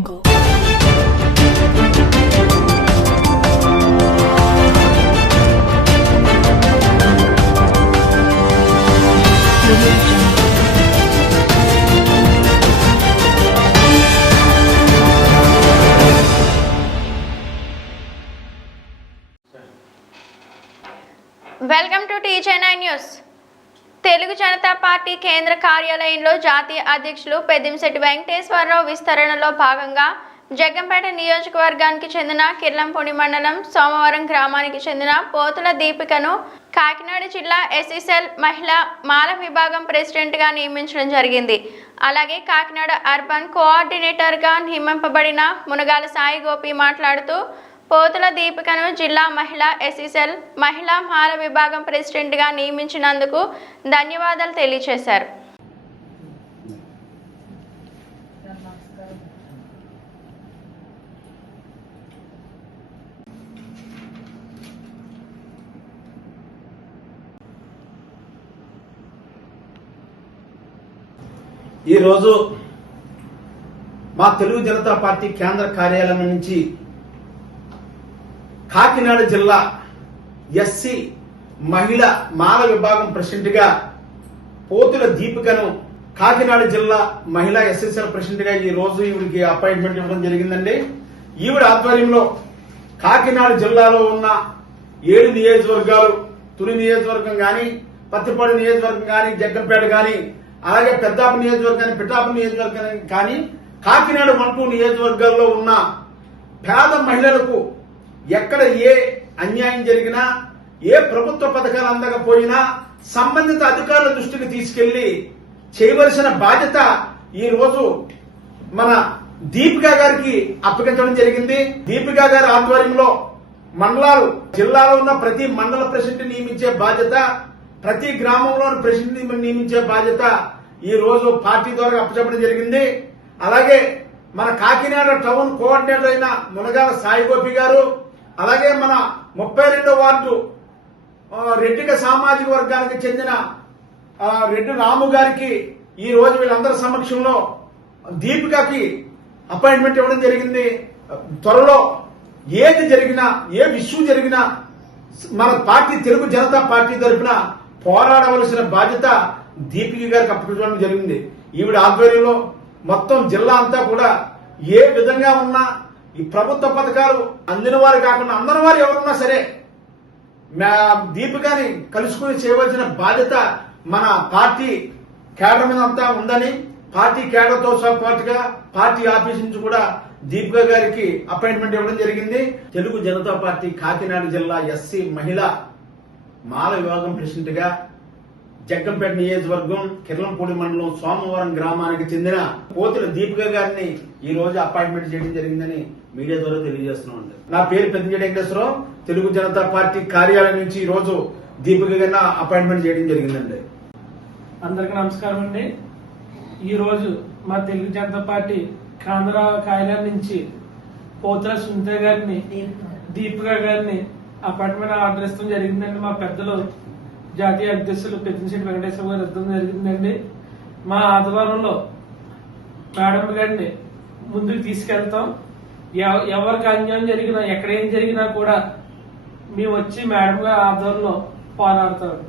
Jungle. Welcome to TJ9 News. Telugu Janata party కేంద్ర కార్యాలయంలో జాతీయ అధ్యక్షులు పెద్దింశెట్టి వెంకటేశ్వరరావు విస్తరణలో భాగంగా జగ్గంపేట నియోజకవర్గానికి చెందిన కిర్లంపూడి మండలం సోమవారం గ్రామానికి చెందిన పోతుల దీపికను కాకినాడ జిల్లా ఎస్ఎస్ఎల్ మహిళా మాల విభాగం ప్రెసిడెంట్గా నియమించడం జరిగింది. అలాగే కాకినాడ అర్బన్ కోఆర్డినేటర్గా నియమింపబడిన మునగాల సాయి గోపి మాట్లాడుతూ పోతుల దీపికను జిల్లా మహిళా ఎస్ఈసెల్ మహిళా హార విభాగం ప్రెసిడెంట్గా నియమించినందుకు ధన్యవాదాలు తెలియజేశారు ఈరోజు మా తెలుగు జనతా పార్టీ కేంద్ర కార్యాలయం నుంచి కాకినాడ జిల్లా ఎస్సీ మహిళ మాల విభాగం ప్రెసిడెంట్గా పోతుల దీపికను కాకినాడ జిల్లా మహిళా ఎస్ఎస్ఎల్ ప్రెసిడెంట్గా ఈ రోజు ఈవిడికి అపాయింట్మెంట్ ఇవ్వడం జరిగిందండి. ఈవిడ ఆధ్వర్యంలో కాకినాడ జిల్లాలో ఉన్న ఏడు నియోజకవర్గాలు తుని నియోజకవర్గం కానీ పత్తిపాడు నియోజకవర్గం కానీ జగ్గంపేట కానీ అలాగే పెద్దాపు నియోజకవర్గాన్ని పిఠాపు నియోజకవర్గం కానీ కాకినాడ వంటూ నియోజకవర్గాల్లో ఉన్న పేద మహిళలకు ఎక్కడ ఏ అన్యాయం జరిగినా ఏ ప్రభుత్వ పథకాలు అందకపోయినా సంబంధిత అధికారుల దృష్టికి తీసుకెళ్ళి చేయవలసిన బాధ్యత ఈ రోజు మన దీపికా గారికి అప్పగించడం జరిగింది. దీపికా గారి ఆధ్వర్యంలో మండలాలు జిల్లాలో ఉన్న ప్రతి మండల ప్రెసిడెంట్ నియమించే బాధ్యత ప్రతి గ్రామంలోని ప్రెసిడెంట్ నియమించే బాధ్యత ఈ రోజు పార్టీ ద్వారా అప్పచెప్పడం జరిగింది. అలాగే మన కాకినాడ టౌన్ కోఆర్డినేటర్ అయిన మునగాల సాయిగోపి గారు అలాగే మన ముప్పై రెండో వార్డు రెడ్డిక సామాజిక వర్గానికి చెందిన రెడ్డి రాము గారికి ఈ రోజు వీళ్ళందరి సమక్షంలో దీపికకి అపాయింట్మెంట్ ఇవ్వడం జరిగింది. త్వరలో ఏది జరిగినా ఏ విషయం జరిగినా మన పార్టీ తెలుగు జనతా పార్టీ తరఫున పోరాడవలసిన బాధ్యత దీపిక గారికి అప్పగించడం జరిగింది. ఈవిడ ఆధ్వర్యంలో మొత్తం జిల్లా అంతా కూడా ఏ విధంగా ఉన్నా ఈ ప్రభుత్వ పథకాలు అందిన వారు కాకుండా అందరి వారు ఎవరున్నా సరే మా దీపికని కలుసుకుని చేయవలసిన బాధ్యత మన పార్టీ కేడర్ మీద అంతా ఉందని పార్టీ కేడర్తో పాటుగా పార్టీ ఆఫీస్ నుంచి కూడా దీపిక గారికి అపాయింట్మెంట్ ఇవ్వడం జరిగింది. తెలుగు జనతా పార్టీ కాకినాడ జిల్లా ఎస్సీ మహిళ మాల విభాగం ప్రెసిడెంట్గా జగ్గంపేట నియోజకవర్గం కిర్లంపూడి మండలం సోమవారం గ్రామానికి చెందిన పోతుల దీపిక గారిని ఈ రోజు అపాయింట్మెంట్ చేయడం జరిగిందని మీడియా ద్వారా తెలియజేస్తున్నాం నా పేరు పెద్ద వెంకటేశ్వరరావు. తెలుగు జనతా పార్టీ కార్యాలయం నుంచి ఈ రోజు దీపిక గారిని అపాయింట్మెంట్ చేయడం జరిగిందండి. అందరికీ నమస్కారం అండి. ఈ రోజు మా తెలుగు జనతా పార్టీ కేంద్ర కార్యాలయం నుంచి పోతుల సునీత గారిని దీపిక గారిని అపార్ట్మెంట్ ఆర్డర్ ఇస్తాం జరిగిందండి మా పెద్దలు. జాతీయ అధ్యక్షులు పెద్దిశెట్టి వెంకటేశ్వర గారు యుద్ధం జరిగిందండి. మా ఆధ్వర్యంలో మేడం గారిని ముందుకు తీసుకెళ్తాం. ఎవ- ఎవరికి అన్యాయం జరిగినా ఎక్కడ ఏం జరిగినా కూడా మేము వచ్చి మేడం గారి ఆధ్వర్యంలో పోరాడతామండి.